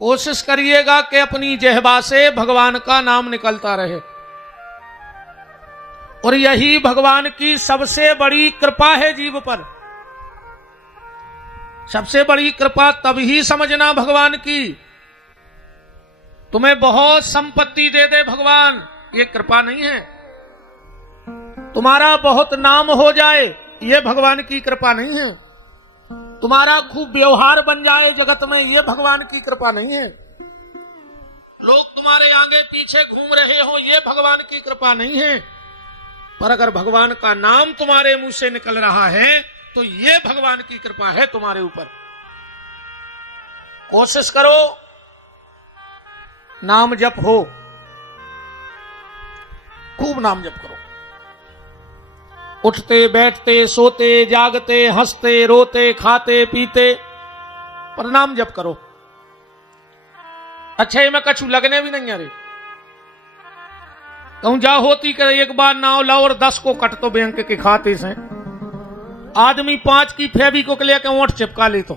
कोशिश करिएगा कि अपनी जिह्वा से भगवान का नाम निकलता रहे। और यही भगवान की सबसे बड़ी कृपा है जीव पर। सबसे बड़ी कृपा तभी समझना भगवान की। तुम्हें बहुत संपत्ति दे दे भगवान, ये कृपा नहीं है। तुम्हारा बहुत नाम हो जाए, ये भगवान की कृपा नहीं है। तुम्हारा खूब व्यवहार बन जाए जगत में, ये भगवान की कृपा नहीं है। लोग तुम्हारे आगे पीछे घूम रहे हो, ये भगवान की कृपा नहीं है। पर अगर भगवान का नाम तुम्हारे मुंह से निकल रहा है तो ये भगवान की कृपा है तुम्हारे ऊपर। कोशिश करो, नाम जप हो, खूब नाम जप करो। उठते बैठते सोते जागते हंसते रोते खाते पीते पर नाम जप करो। अच्छा मैं कछु लगने भी नहीं। अरे कहूं जा होती करे एक बार नाव लाओ और 10 को कट तो बैंक के खाते से। आदमी 5 की फेविक्विक लेके ओंठ चिपका ले तो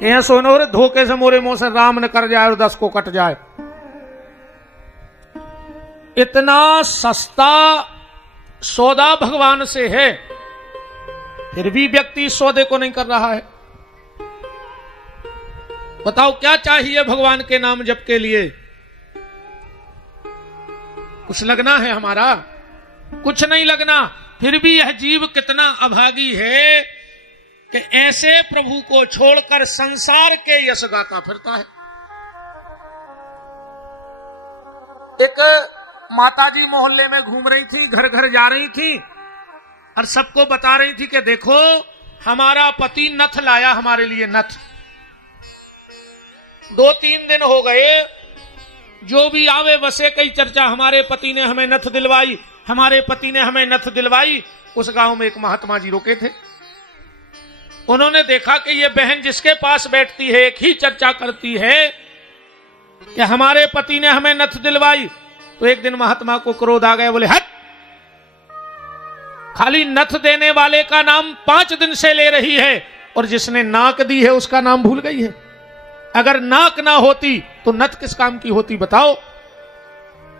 कहीं सोनो रे धोखे से मोरे मुंह से राम न कर जाए और 10 को कट जाए। इतना सस्ता सौदा भगवान से है, फिर भी व्यक्ति सौदे को नहीं कर रहा है। बताओ क्या चाहिए भगवान के नाम जप के लिए? कुछ लगना है हमारा? कुछ नहीं लगना। फिर भी यह जीव कितना अभागी है कि ऐसे प्रभु को छोड़कर संसार के यश गाता फिरता है। एक माताजी मोहल्ले में घूम रही थी, घर घर जा रही थी और सबको बता रही थी कि देखो हमारा पति नथ लाया हमारे लिए, नथ। 2-3 दिन हो गए, जो भी आवे बसे कई चर्चा, हमारे पति ने हमें नथ दिलवाई, हमारे पति ने हमें नथ दिलवाई। उस गांव में एक महात्मा जी रुके थे। उन्होंने देखा कि ये बहन जिसके पास बैठती है एक ही चर्चा करती है कि हमारे पति ने हमें नथ दिलवाई। तो एक दिन महात्मा को क्रोध आ गया, बोले हट, खाली नथ देने वाले का नाम 5 दिन से ले रही है और जिसने नाक दी है उसका नाम भूल गई है। अगर नाक ना होती तो नथ किस काम की होती बताओ?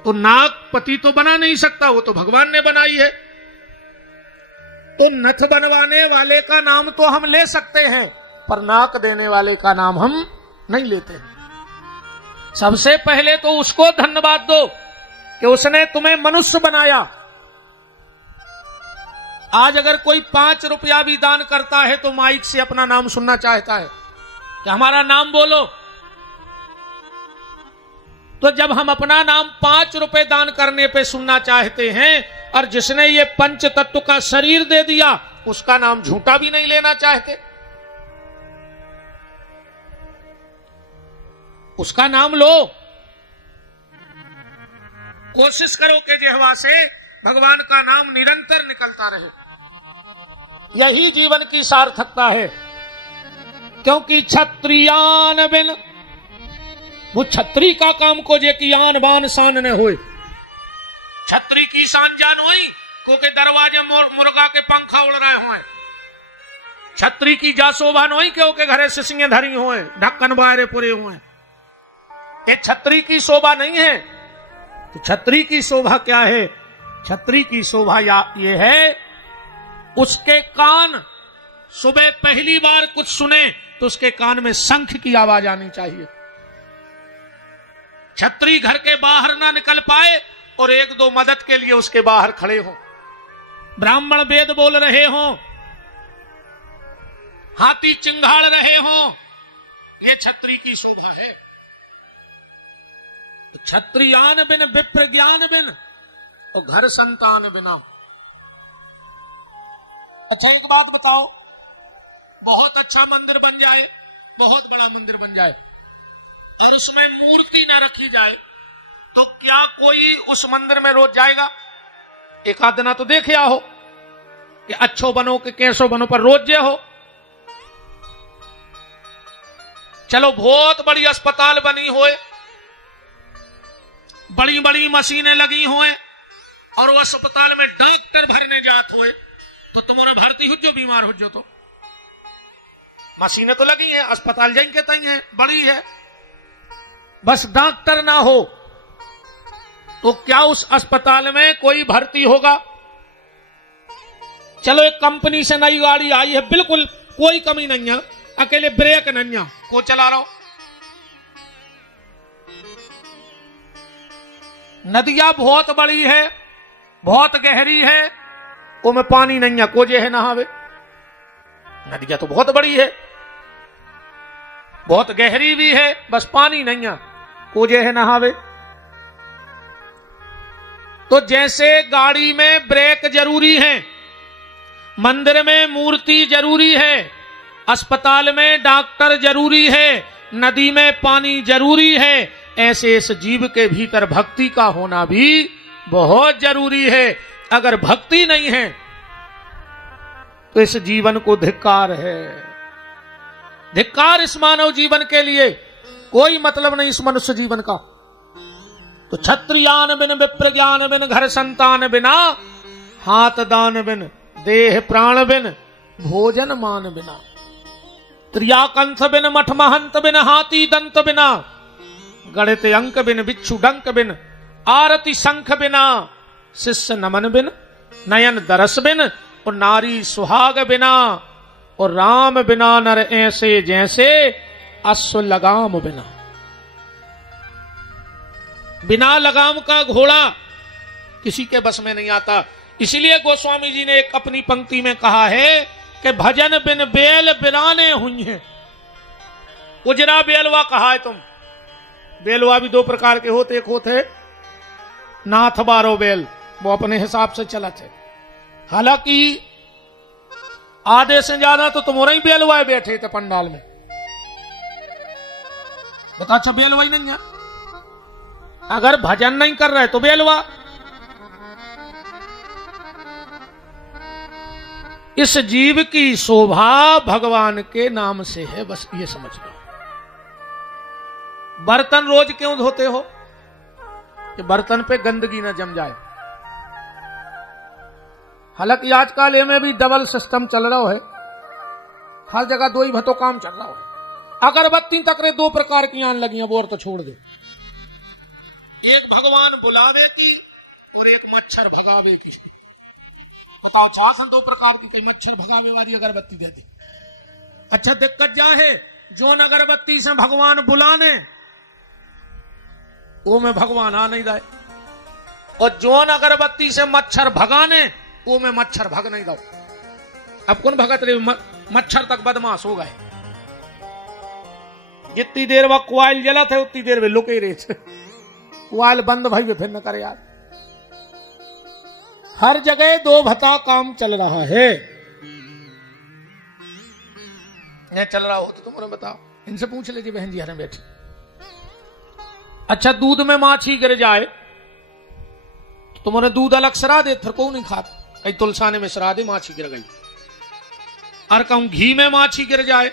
तो नाक पति तो बना नहीं सकता, वो तो भगवान ने बनाई है। तो नथ बनवाने वाले का नाम तो हम ले सकते हैं, पर नाक देने वाले का नाम हम नहीं लेते हैं। सबसे पहले तो उसको धन्यवाद दो कि उसने तुम्हें मनुष्य बनाया। आज अगर कोई 5 रुपया भी दान करता है तो माइक से अपना नाम सुनना चाहता है कि हमारा नाम बोलो। तो जब हम अपना नाम 5 रुपए दान करने पे सुनना चाहते हैं और जिसने ये पंच तत्व का शरीर दे दिया उसका नाम झूठा भी नहीं लेना चाहते, उसका नाम लो। कोशिश करो कि जिह्वा से भगवान का नाम निरंतर निकलता रहे। यही जीवन की सार्थकता है। क्योंकि क्षत्रियान बिन, वो छत्री का काम को जे की आन बान शान न होए। छत्री की शान जान हुई को के दरवाजे मुर्गा के पंखा उड़ रहे हुए। छत्री की जा शोभा नहीं के ओके घरे से सिंह धरी हुए, ढक्कन बाहरे पूरे हुए। ये छत्री की शोभा नहीं है। तो छत्री की शोभा क्या है? छत्री की शोभा ये है उसके कान सुबह पहली बार कुछ सुने तो उसके कान में शंख की आवाज आनी चाहिए। छत्री घर के बाहर ना निकल पाए और 1-2 मदद के लिए उसके बाहर खड़े हो। ब्राह्मण वेद बोल रहे हो, हाथी चिंगाड़ रहे हो, यह छत्री की शोभा है। तो क्षत्रियान बिन विप्र ज्ञान बिन और घर संतान बिना। अच्छा एक बात बताओ, बहुत अच्छा मंदिर बन जाए, बहुत बड़ा मंदिर बन जाए और उसमें मूर्ति न रखी जाए तो क्या कोई उस मंदिर में रोज जाएगा? एक आध दिन तो देखे हो कि अच्छो बनो कि कैसो बनो, पर रोज जे हो। चलो बहुत बड़ी अस्पताल बनी होए, बड़ी बड़ी मशीनें लगी हुए और वो अस्पताल में डॉक्टर भरने जात हुए तो तुम्हारे भर्ती हो जो बीमार हो जो तो मशीनें तो लगी हैं, अस्पताल जाएंगे तई है, बड़ी है, बस डॉक्टर ना हो तो क्या उस अस्पताल में कोई भर्ती होगा? चलो एक कंपनी से नई गाड़ी आई है, बिल्कुल कोई कमी नहीं है, अकेले ब्रेक नहीं है, को चला रहा हो। नदियां बहुत बड़ी है, बहुत गहरी है, वो में पानी नहीं है, को जे है नहावे। नदियां तो बहुत बड़ी है, बहुत गहरी भी है, बस पानी नहीं है, को जे है नहावे। तो जैसे गाड़ी में ब्रेक जरूरी है, मंदिर में मूर्ति जरूरी है, अस्पताल में डॉक्टर जरूरी है, नदी में पानी जरूरी है, ऐसे इस जीव के भीतर भक्ति का होना भी बहुत जरूरी है। अगर भक्ति नहीं है तो इस जीवन को धिक्कार है, धिक्कार इस मानव जीवन के लिए। कोई मतलब नहीं इस मनुष्य जीवन का। तो क्षत्रियान बिन, विप्र ज्ञान बिन, घर संतान बिना, हाथ दान बिन, देह प्राण बिन, भोजन मान बिना, त्रियाकंथ बिन, मठ महंत बिन, हाथी दंत बिना, गणित अंक बिन, बिच्छू डंक बिन, आरती शंख बिना, शिष्य नमन बिन, नयन दरस बिन, और नारी सुहाग बिना, और राम बिना नर ऐसे जैसे अश्व लगाम बिना। बिना लगाम का घोड़ा किसी के बस में नहीं आता। इसलिए गोस्वामी जी ने एक अपनी पंक्ति में कहा है कि भजन बिन बेल बिराने हुई है। उजरा बेलवा कहा है तुम। बेलवा भी दो प्रकार के होते, एक होते नाथ बारो बेल, वो अपने हिसाब से चला थे। हालांकि आधे से ज्यादा तो तुम्हारे ही बेलवाए बैठे थे पंडाल में। बता, अच्छा बेलवा ही नहीं है। अगर भजन नहीं कर रहे तो बेलवा। इस जीव की शोभा भगवान के नाम से है, बस ये समझ लो। बर्तन रोज क्यों धोते हो? कि बर्तन पे गंदगी ना जम जाए। हालांकि आजकल में भी डबल सिस्टम चल रहा है, हर जगह दो ही भतो काम चल रहा है। अगरबत्ती तक रे दो प्रकार की आन लगी हैं, वो और तो छोड़ दो। एक भगवान बुलावे की और एक मच्छर भगावे की। बताओ, छासन दो प्रकार की, मच्छर भगावे वाली अगरबत्ती दे दी। अच्छा दिक्कत क्या है, जोन अगरबत्ती से भगवान बुलाने वो में भगवान आ नहीं रहे, और जोन अगरबत्ती से मच्छर भगाने वो में मच्छर भग नहीं रहा। अब कौन भगत रहे? मच्छर तक बदमाश हो गए। जितनी देर वह क्वाइल जला थे उतनी देर में लुके रहे थे। क्वाइल बंद भाई वे फिर न करे यार। हर जगह दो भता काम चल रहा है। ये चल रहा हो तो तुम बताओ, इनसे पूछ लीजिए बहन जी हमें बैठी। अच्छा दूध में माछी गिर जाए तो तुम्हारे दूध अलग सरा दे, फिर को नहीं खाता। कहीं तुलसाने में सरा दे, माछी गिर गई। और कहूं घी में माछी गिर जाए,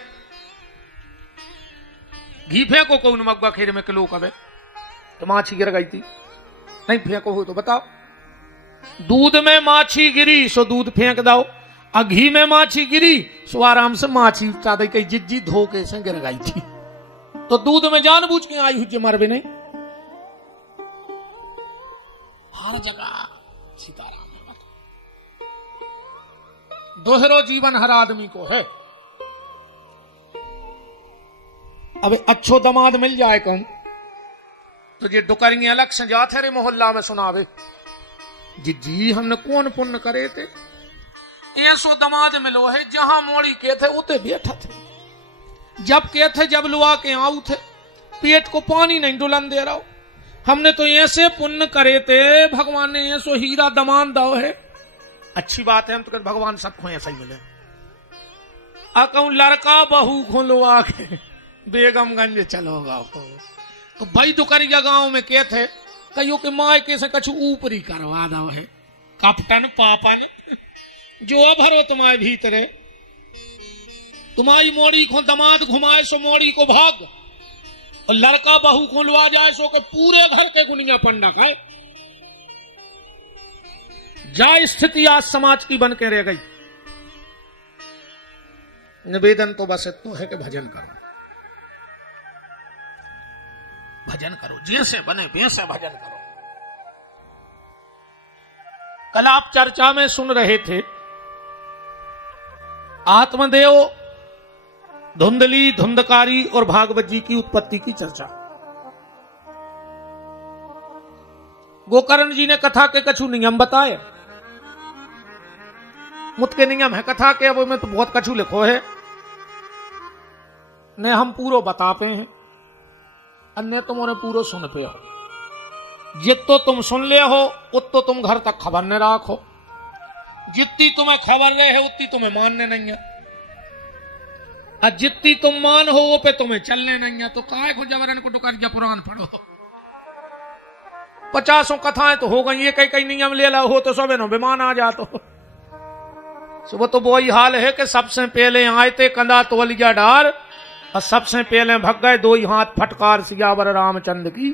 घी फेंको कौन मग्गा खेर में किलो कबे तो माछी गिर गई थी, नहीं फेंको हो तो बताओ। दूध में माछी गिरी सो दूध फेंक दो, और घी में माछी गिरी सो आराम से माछी उठा दे, कहीं जिज्जी धोखे से गिर गई थी। तो दूध में जानबूझ के आई हुई मर भी नहीं। हर जगह सीताराम। दूसरो जीवन हर आदमी को है। अब अच्छो दमाद मिल जाए कौन तो ये डुकरियां अलग से जाते रे मोहल्ला में सुनावे, जी हमने कौन पुण्य करे थे, ऐसो दमाद मिलो है जहां मोड़ी के थे उते बैठा थे, जब के थे जब लुआ के आऊ थे, पेट को पानी नहीं डुलन दे रहा। हमने तो ऐसे पुण्य करे थे, भगवान ने ऐसो हीरा दमान दो है। अच्छी बात है, हम तो भगवान सबको ऐसा ही मिले। कहूं लड़का बहू खोलवा के बेगमगंज चलोगा तो भाई दुकरिया गांव में के थे, कहियो के माय के से कछु ऊपरी करवा दो है। कप्टन पापन जो भरो तुम्हारे भीतरे, तुम्हारी मोड़ी को दमाद घुमाए सो मोड़ी को भाग, और लड़का बहू खुलवा जाए सो के पूरे घर के गुनिया पंडा खाए। जा स्थिति आज समाज की बन के रह गई। निवेदन तो बस इतना है कि भजन करो। भजन करो, जैसे बने वैसे भजन करो। कल आप चर्चा में सुन रहे थे आत्मदेव, धुंधली, धुंधकारी और भागवत जी की उत्पत्ति की चर्चा। गोकर्ण जी ने कथा के कछु नियम बताए, मुत के नियम है कथा के, अब में तो बहुत कछु लिखो है ने हम पूरो बता पे हैं, अन्य तुमने पूरो सुन पे हो। जितो तुम सुन ले हो उतो तुम घर तक खबर न राखो, जितनी तुम्हें खबर रहे उतनी तुम्हें मानने नहीं है, और जितनी तुम मान हो वो पे तुम्हें चलने नहीं है। तो काय को जबरन को टुकर पुराण पढ़ो, 50 कथाएं तो हो गई, ये कई कई नियम ले ला हो तो सबे नो विमान आ जातो। सुबह तो वही हाल है कि सबसे पहले आए थे कंधा तोलिया डार, और सबसे पहले भग गए दो ही हाथ फटकार सियावर रामचंद्र की।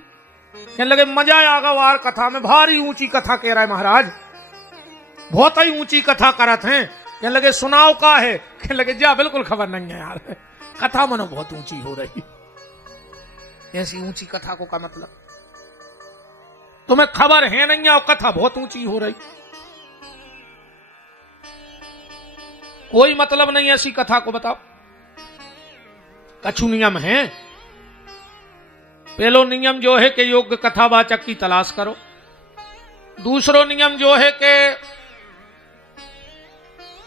कहने लगे मजा आ गया वार कथा में, भारी ऊंची कथा कह रहा है महाराज, बहुत ही ऊंची कथा करत हैं। कहने लगे सुनाओ का है? कहने लगे जा बिल्कुल खबर नहीं है यार, कथा मनो बहुत ऊंची हो रही। ऐसी ऊंची कथा को का मतलब, तुम्हें खबर है नहीं और कथा बहुत ऊंची हो रही, कोई मतलब नहीं ऐसी कथा को बताओ। कछु नियम है। पहलो नियम जो है कि योग्य कथावाचक की तलाश करो। दूसरो नियम जो है कि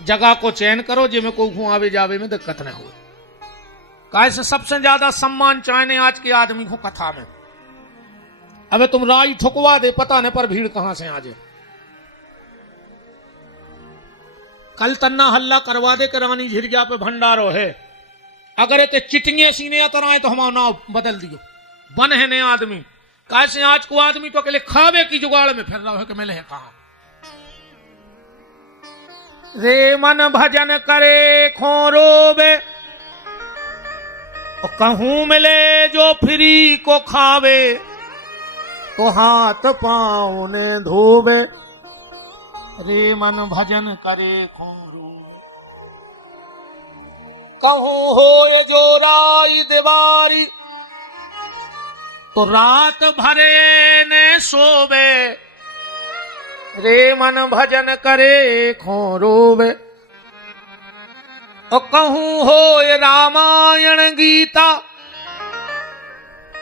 जगह को चयन करो जिसमें कोई आवे जावे में दिक्कत न हो। कैसे सबसे ज्यादा सम्मान चाहने आज के आदमी को कथा में। अबे तुम राई ठुकवा दे पता नहीं पर भीड़ कहां से आ जाए। कल तन्ना हल्ला करवा दे कि रानी झिरजा पे भंडारो है, अगर ये चिटिंगे सीने आतर आए तो हमारा नाव बदल दियो, बन है नए आदमी। कैसे आज को आदमी तो अकेले खावे की जुगाड़ में फिर रहा है कि मिले है कहा। रे मन भजन करे खोरोबे, कहूं मिले जो फ्री को खावे, तो हाथ पाँव ने धोबे। रे मन भजन करे खोरो, कहूं हो जो राई दीवारी, तो रात भरे ने सोवे। रे मन भजन करे खोरोवे, और कहूं हो ये रामायण गीता,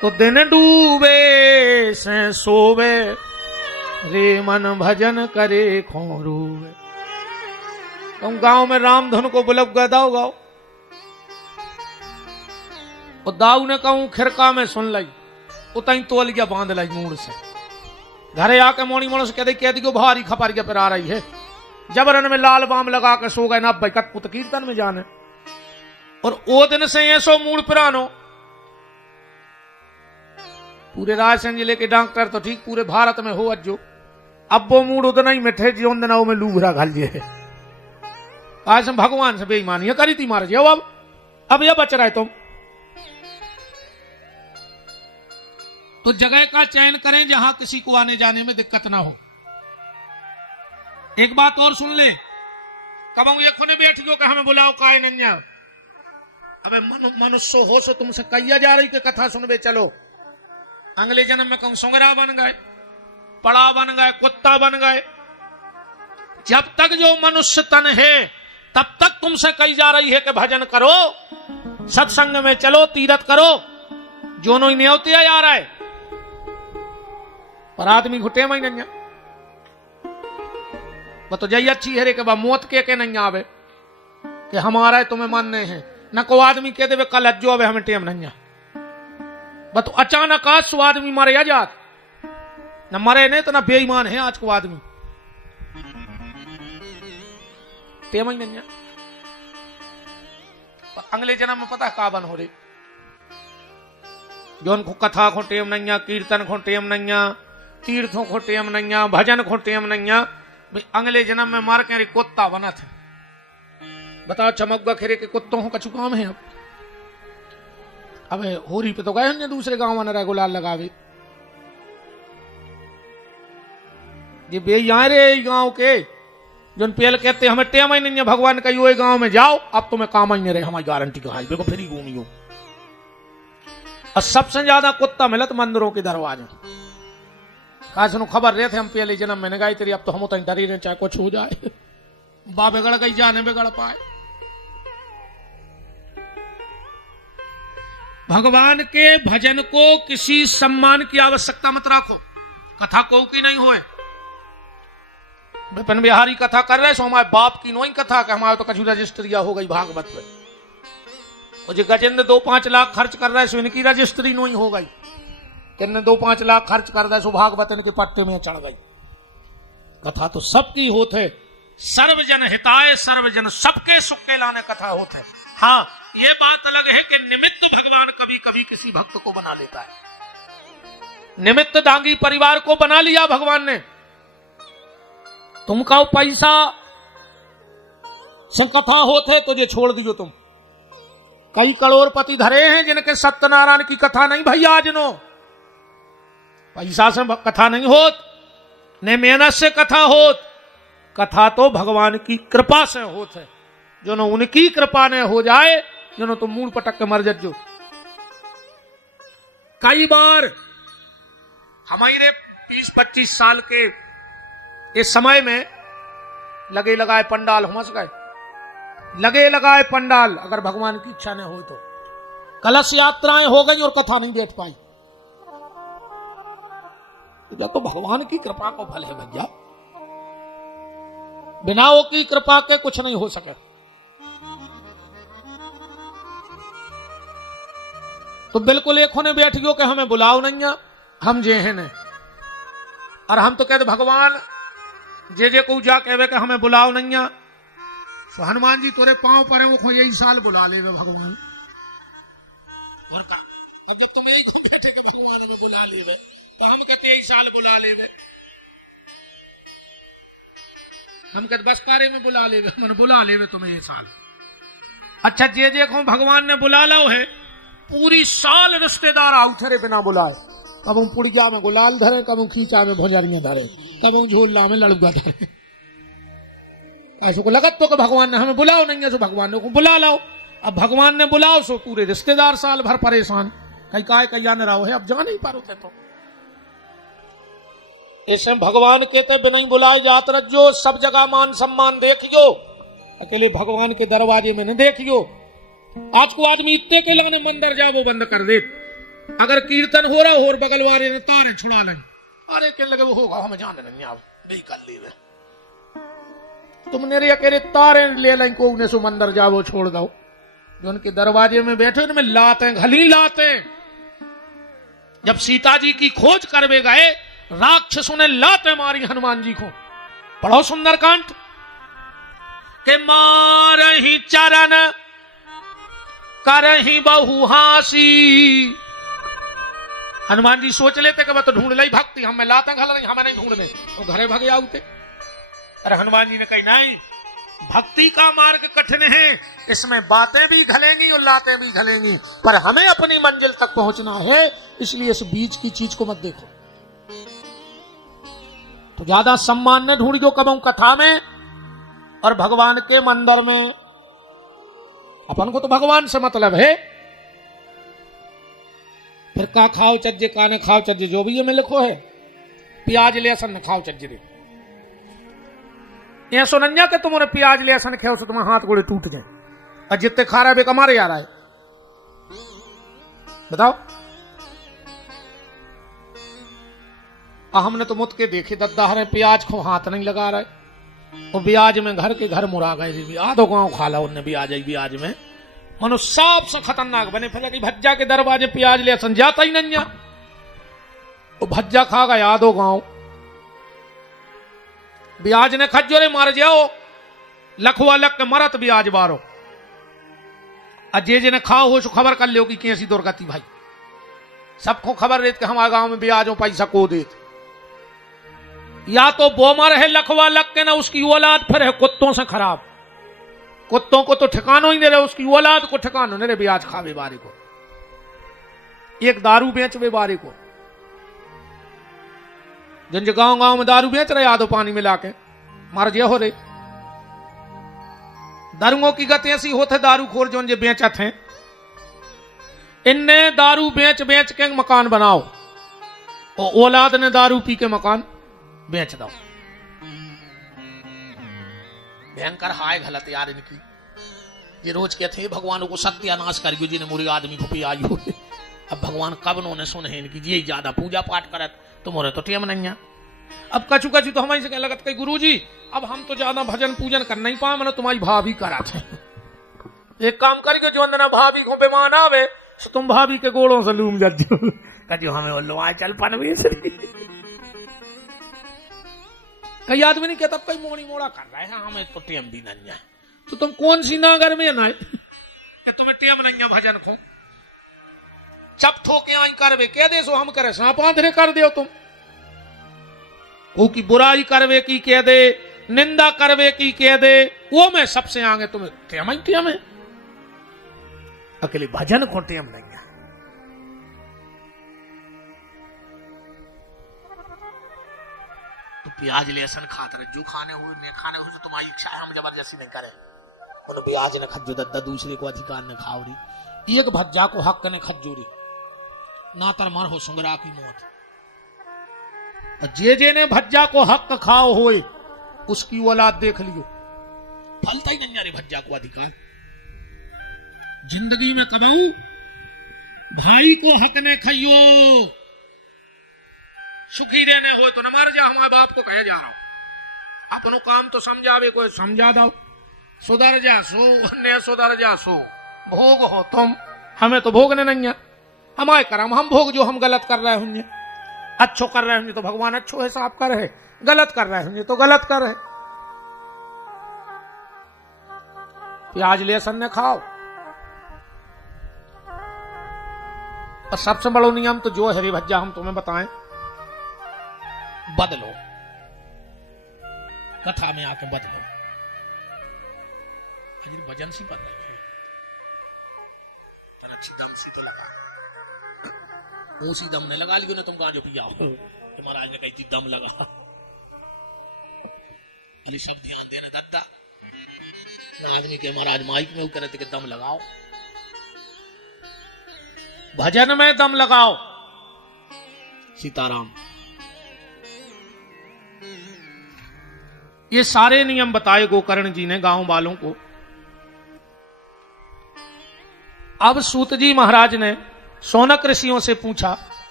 तो दिन डूबे से सोवे। रे मन भजन करे खोरोवे। तुम गांव में रामधुन को बुलब गए दाऊ गाओ, और दाऊ ने कहूं खिरका में सुन लाई, उतई तोलिया बांध लाई मूड से। घरे आके मोनी मोड़ से कह दी भारी खपारिया पर आ रही है, जबरन में लाल बाम लगा के सो गए ना बैकत पुत कीर्तन में जाने। और ओ दिन से ऐसो मूड पुरानो, पूरे राजस्थान जिले के डॉक्टर तो ठीक पूरे भारत में हो अज्जो, अब वो मूड उतना ही मिठे जीवन दिना में लूभरा घाल दिए। आज हम भगवान से बेईमानी करी थी मार जाओ। अब यह बच रहा है तुम तो जगह का चयन करें जहां किसी को आने जाने में दिक्कत ना हो। एक बात और सुन ले, कब ये खुने बैठ गयो कि हमें बुलाओ काय नन्या। अबे मनुष्य हो सो तुमसे कैया जा रही कि कथा सुनबे चलो। अगले जन्म में कहूं सुंगरा बन गए, पड़ा बन गए, कुत्ता बन गए। जब तक जो मनुष्य तन है तब तक तुमसे कही जा रही है कि भजन करो, सत्संग में चलो, तीरथ करो, जोनो ही न्योतिया जा रहा है। पर आदमी घुटे में नहीं, वो तो जय अच्छी है रे कि मौत के नहीं आवे कि हमारा तुम्हें मानने हैं। न को आदमी कह दे कल अज्जो आवे हमें टेम नहीं। बस तो अचानक आज सो आदमी मारे या जात, न मरे नहीं तो न बेईमान है आज को आदमी। टेम ही नहीं। अगले जन्म में पता का बन हो रही, जो उनको कथा को टेम नहीं, कीर्तन को टेम नहीं, तीर्थों को टेम नहीं, भजन को टेम नहीं। अगले जन्म में मार के कुत्ता बना थे। बताओ चमक खेरे के कुत्तों को कछु काम है। अब होरी पे तो गए हमने दूसरे गांव में गुलाल लगावे। ये बे यहाँ रे गांव के जो पेल कहते हमें टेम ही नहीं है भगवान का, यो गांव में जाओ अब तुम्हें काम ही नहीं रहे, हमारी गारंटी का हाईवे को फिर ही घूमियो। और सबसे ज्यादा कुत्ता मिलत मंदिरों के दरवाजे। काश नु खबर रहे थे हम पहले जन्म में गाई तेरी, अब तो हम तो डरी रहे चाहे कुछ हो जाए। बा बिगड़ गई जाने बिगड़ पाए। भगवान के भजन को किसी सम्मान की आवश्यकता मत रखो। कथा को की नहीं होए, विपिन बिहारी कथा कर रहे सो हमारे बाप की नहीं कथा कि हमारे तो कछु रजिस्ट्रिया हो गई भागवत में। और जो गजेंद्र 2-5 लाख खर्च कर रहे सो इनकी रजिस्ट्री नहीं हो गई। किन्ने 2-5 लाख खर्च कर रहे सो भागवत इनके पट्टे में चढ़ गई। कथा तो सबकी होते, सर्वजन हिताय सर्वजन सबके सुख के लाने कथा होते। हाँ ये बात अलग है कि निमित्त भगवान कभी कभी किसी भक्त को बना देता है। निमित्त दांगी परिवार को बना लिया भगवान ने। तुम कहो पैसा से कथा होते तो ये छोड़ दियो तुम। कई करोड़पति धरे हैं जिनके सत्यनारायण की कथा नहीं भैया आज नो। पैसा से कथा नहीं होत, ने मेहनत से कथा होत। कथा तो भगवान की कृपा से होत है। जो न उनकी कृपा ने हो जाए, जो न तुम मूड पटक के मर जो। कई बार हमारे 20-25 साल के इस समय में लगे लगाए पंडाल हमस गए। लगे लगाए पंडाल अगर भगवान की इच्छा न हो तो कलश यात्राएं हो गई और कथा नहीं बैठ पाई। तो भगवान की कृपा को फल है भैया। बिना वो की कृपा के कुछ नहीं हो सके। तो बिल्कुल एक होने बैठियो कि हमें बुलाओ नहीं, हम जे हैं ने। और हम तो कहते भगवान जे को जा कहे कि हमें बुलाओ नहीं। तो हनुमान जी तोरे पांव पर है वो यही साल बुला ले भगवान। और जब तुम यही घूम बैठे कि भगवान हमें बुला ले तो हम कहते यही साल बुला ले। हम कहते बस पारे में बुला ले, मन बुला ले तुम्हें ये साल। अच्छा जे देखो भगवान ने बुला लो है, पूरी साल रिश्तेदार आउ थे बिना बुलाए। कब हम पुड़िया में गुलाल धरे, कब हम खींचा में भोजरियां धरे, कब हम झोला में लड़ुआ धरे। ऐसे को लगत तो कि भगवान ने हमें बुलाओ नहीं है, सो भगवान ने को बुला लाओ। अब भगवान ने बुलाओ सो पूरे रिश्तेदार साल भर परेशान। कहीं काय कल्याण रहो है, अब जा नहीं पा रहे तो ऐसे भगवान कहते बिना ही बुलाए जात रजो। सब जगह मान सम्मान देखियो, अकेले भगवान के दरवाजे में न देखियो। आज को आदमी इतने के लाने मंदिर जा वो बंद कर दे। अगर कीर्तन हो रहा हो और बगल वाले ने तारे छुड़ा लें, अरे के लगे वो होगा हमें जाने नहीं आप नहीं कर ली। तुम मेरे अकेले तारे ले लें को उन्हें सो मंदिर जा वो छोड़ दो। जो उनके दरवाजे में बैठे उनमें लाते घली लाते। जब सीता जी की खोज करवे गए, राक्षसों ने लाते मारी हनुमान जी को। पढ़ो सुंदरकांड के मारहि चरण करहि बहुहासी। हनुमान जी सोच लेते कि मैं तो ढूंढ ली भक्ति, हम लाते घल रही हमें नहीं ढूंढने, तो घरे भगे आउते। अरे हनुमान जी ने कही नहीं, भक्ति का मार्ग कठिन है, इसमें बातें भी घलेंगी और लातें भी घलेंगी, पर हमें अपनी मंजिल तक पहुंचना है, इसलिए इस बीच की चीज को मत देखो। तो ज्यादा सम्मान न ढूंढियो कबों कथा में और भगवान के मंदिर में। अपन को तो भगवान से मतलब है। फिर का खाओ चज्जे का न खाओ चज्जे, जो भी ये में लिखो है। प्याज लहसुन न खाओ चज्जे रे। ये सुनन्या के तुमने प्याज लहसुन खाओ तो तुम्हारे हाथ गोड़े टूट जाए, और जितने खा रहा है बेकमारे आ रहा है। बताओ हमने तो मुत के देखे दद्दा प्याज को हाथ नहीं लगा रहे। वो ब्याज में घर के घर मुरा गए। आधो गांव खा ला उनने ब्याज ही ब्याज में। मनो साफ से खतरनाक बने फिर कि भज्जा के दरवाजे प्याज लहसुन जाता ही नहीं। वो भज्जा खा गए आधो गांव। ब्याज ने खज्जोरे मार जाओ, लखवा लख के मरत ब्याज बारो। अजय ने खाओ हो सो खबर कर लो कि कैसी दुर्गति भाई। सबको खबर रहती हमारे गांव में ब्याजों पैसा को देते। या तो बोमर है लखवा लख के ना, उसकी औलाद फिर है कुत्तों से खराब। कुत्तों को तो ठिकानो ही नहीं रहे, उसकी औलाद को ठिकानो नहीं रहे। ब्याज खावे बारे को, एक दारू बेचवे बारे को। जिन गांव गांव में दारू बेच रहे आधो पानी मिला के मार जे हो रहे। दारुओं की गति ऐसी होते दारू खोर जो बेचत हैं। इनने दारू बेच बेच के मकान बनाओ और औलाद ने दारू पी के मकान बेच दो। भयंकर हाय गलत यार इनकी। ये रोज कहते हैं भगवान को सत्यानाश करियो जी ने मुरी आदमी को पी आयु। अब भगवान कब नोने सुने इनकी ये ज्यादा पूजा पाठ करत तुम्हारे तो टेम नहीं है। अब कछु कछु तो हमारी से लगत कही गुरु जी अब हम तो ज्यादा भजन पूजन कर नहीं पाए मैंने तुम्हारी भाभी करा थे। एक काम करके जो अंदर भाभी को बेमान आवे तो तुम भाभी के गोड़ों से लूम जाते हो कहो हमें वो लो चल पनवेश। कई आदमी नहीं कहता कई मोड़ी मोड़ा कर रहा है हमें तो टेम भी नहीं है। तो तुम कौन सी नागर में ना कि तुम्हें टेम नहीं है भजन को। चप ठोके आई करवे कह दे सो हम करे सांप आंधरे कर दो तुम। की बुराई करवे की कह दे निंदा करवे की कह दे वो मैं सबसे आगे तुम्हें टेम ही टेम है। अकेले भजन को टेम नहीं है। तो प्याज लहसुन खाते जो खाने हो नहीं खाने हो तो तुम्हारी इच्छा है हम जबरदस्ती नहीं करे। उन्हें प्याज ने खज्जो दद्दा दूसरे को अधिकार ने खावरी एक भज्जा को हक ने खज्जूरी ना तर मर हो सुंगरा की मौत। जे ने भज्जा को हक खाओ होए उसकी औलाद देख लियो फलता ही नहीं रे भज्जा को अधिकार। जिंदगी में कबाऊ भाई को हक ने खाइयो सुखी रहने हो तो न मार जा। हमारे बाप को कहे जा रहा हूं अपनो काम तो समझावे कोई समझा दो सुधर जा सो ने सुधर जा सो भोग हो तुम हमें तो भोगने नहीं है। हमारे कर्म हम भोग जो हम गलत कर रहे होंगे अच्छो कर रहे होंगे तो भगवान अच्छो हिसाब कर रहे गलत कर रहे होंगे तो गलत कर रहे। प्याज लहसुन ने खाओ और सबसे बड़ा नियम तो जो हरी भज्जा हम तुम्हें बताएं बदलो कथा में आके बदलो। भजन सी बदल अच्छी दम सी तो लगा वो सी दम नहीं लगा लियो ना तुम कहां जो पिया हो तो महाराज ने कही दम लगा। बोली सब ध्यान देना दद्दा आदमी के महाराज माइक में करे थे कि दम लगाओ भजन में दम लगाओ। सीताराम ये सारे नियम बताए गोकर्ण जी ने गांव वालों को। अब सूत जी महाराज ने शौनक ऋषियों से पूछा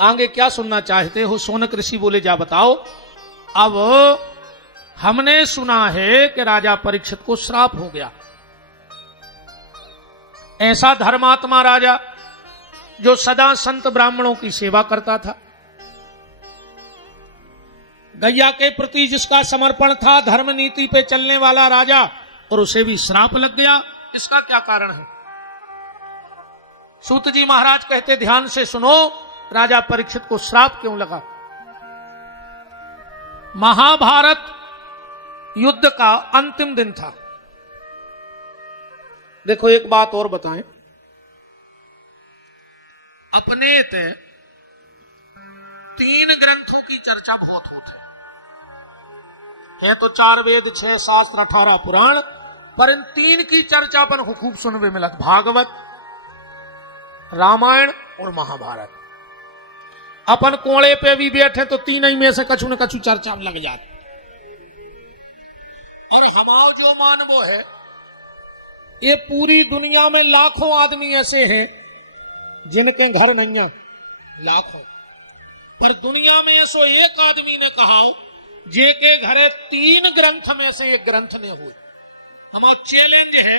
आगे क्या सुनना चाहते हो। शौनक ऋषि बोले जा बताओ। अब हमने सुना है कि राजा परीक्षित को श्राप हो गया। ऐसा धर्मात्मा राजा जो सदा संत ब्राह्मणों की सेवा करता था गैया के प्रति जिसका समर्पण था धर्म नीति पे चलने वाला राजा और उसे भी श्राप लग गया। इसका क्या कारण है। सूत जी महाराज कहते ध्यान से सुनो राजा परीक्षित को श्राप क्यों लगा। महाभारत युद्ध का अंतिम दिन था। देखो एक बात और बताएं अपने ते 3 ग्रंथों की चर्चा बहुत होती है तो 4 वेद 6 शास्त्र 18 पुराण पर इन 3 की चर्चा अपन को खूब सुनने मिलत भागवत रामायण और महाभारत। अपन कोड़े पे भी बैठे तो 3 ही में से कछु न कछु चर्चा लग जाती। और हमारा जो मानवो है ये पूरी दुनिया में लाखों आदमी ऐसे हैं जिनके घर नहीं है लाखों पर दुनिया में ऐसो एक आदमी ने कहा जे के घरे 3 ग्रंथ में से एक ग्रंथ ने हुए। हमारा चैलेंज है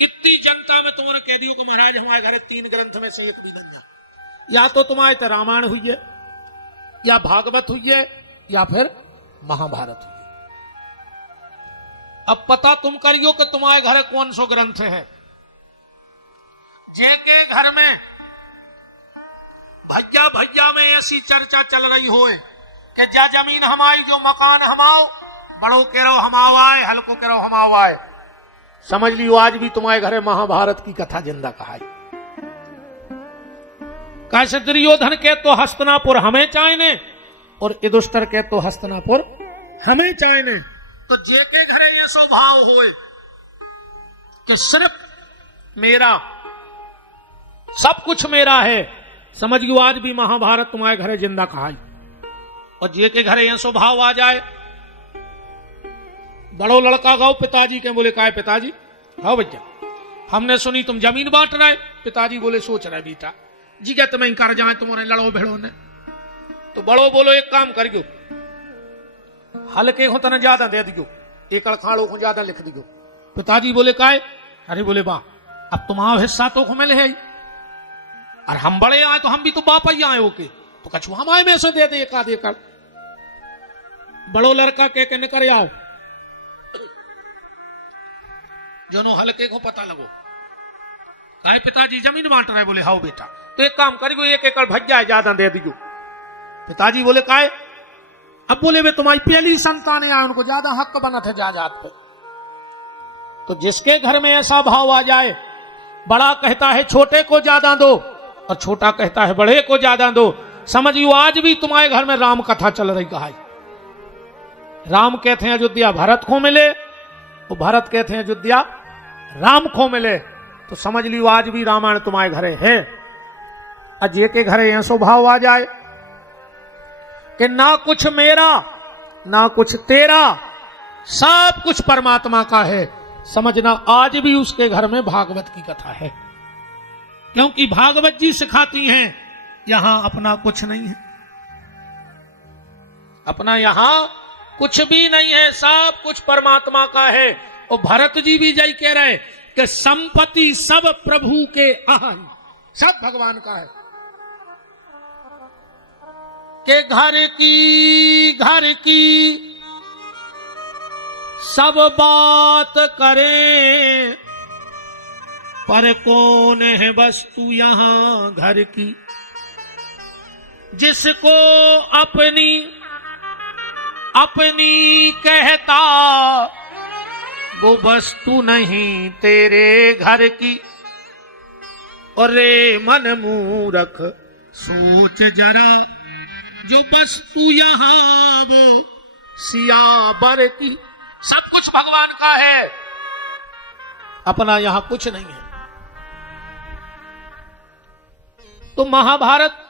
इतनी जनता में तुमने कह दियो कि महाराज हमारे घरे 3 ग्रंथ में से एक भी नहीं है। या तो तुम्हारे तो रामायण हुई है या भागवत हुई है या फिर महाभारत हुई है। अब पता तुम करियो कि तुम्हारे घरे कौन सो ग्रंथ है। जे के घर में भैया भैया में ऐसी चर्चा चल रही हो कि जा जमीन हमारी जो मकान हमाओ बड़ो के रो हमाओ आए हल्को के रो हमाओ आए समझ लियो आज भी तुम्हारे घरे महाभारत की कथा जिंदा कहाई। कैसे दुर्योधन के तो हस्तिनापुर हमें चाहने और युधिष्ठिर के तो हस्तिनापुर हमें चाहने। तो जे के घरे ये स्वभाव होए कि सिर्फ मेरा, सब कुछ मेरा है। समझियो आज भी महाभारत तुम्हारे घरे जिंदा कहाई। और जे के घरे यह स्वभाव आ जाए, बड़ो लड़का गाओ पिताजी के, बोले काय पिताजी? हाँ भैया, हमने सुनी तुम जमीन बांट रहे। पिताजी बोले सोच रहे बेटा जी क्या तुम्हें कर जाए तुम्हारे लड़ो भेड़ो ने। तो बड़ो बोलो एक काम करियो, हल्के को तना ज्यादा दे दियो, एकड़ खाड़ो को ज्यादा लिख दियो। पिताजी बोले काय? अरे बोले बा अब तुम्हारा हिस्सा तो मिले है, और हम बड़े आए तो हम भी तो बाप ही आए होके, तो कछु हमारे में से दे दे एक आध एकड़। बड़ो लड़का कह के निकर आओ, जोनो हल्के को पता लगो काय पिताजी जमीन बांट रहे। बोले हाँ बेटा, तो एक काम करियो एक एकड़ भज जाए ज्यादा दे दियो। पिताजी बोले काय? अब बोले वे तुम्हारी पहली संतान है, उनको ज्यादा हक बना थे जायदाद पे। तो जिसके घर में ऐसा भाव आ जाए, बड़ा कहता है छोटे को ज्यादा दो और छोटा कहता है बड़े को ज्यादा दो। समझियो आज भी तुम्हारे घर में राम कथा चल रही कहा। राम कहते हैं अयोध्या भरत को मिले, तो भरत कहते हैं अयोध्या राम को मिले। तो समझ लियो आज भी रामायण तुम्हारे घरे है। अजय के घरे यह स्वभाव आ जाए कि ना कुछ मेरा ना कुछ तेरा, सब कुछ परमात्मा का है, समझना आज भी उसके घर में भागवत की कथा है। क्योंकि भागवत जी सिखाती हैं यहां अपना कुछ नहीं है, अपना यहां कुछ भी नहीं है, सब कुछ परमात्मा का है। और भरत जी भी यही कह रहे कि संपत्ति सब प्रभु के आहार, सब भगवान का है। के घर की सब बात करें, पर कौन है वस्तु यहां घर की? जिसको अपनी अपनी कहता, वो वस्तु नहीं तेरे घर की। और रे मन मूरख सोच जरा, जो वस्तु यहां वो सियाबर की। सब कुछ भगवान का है, अपना यहां कुछ नहीं है। तो महाभारत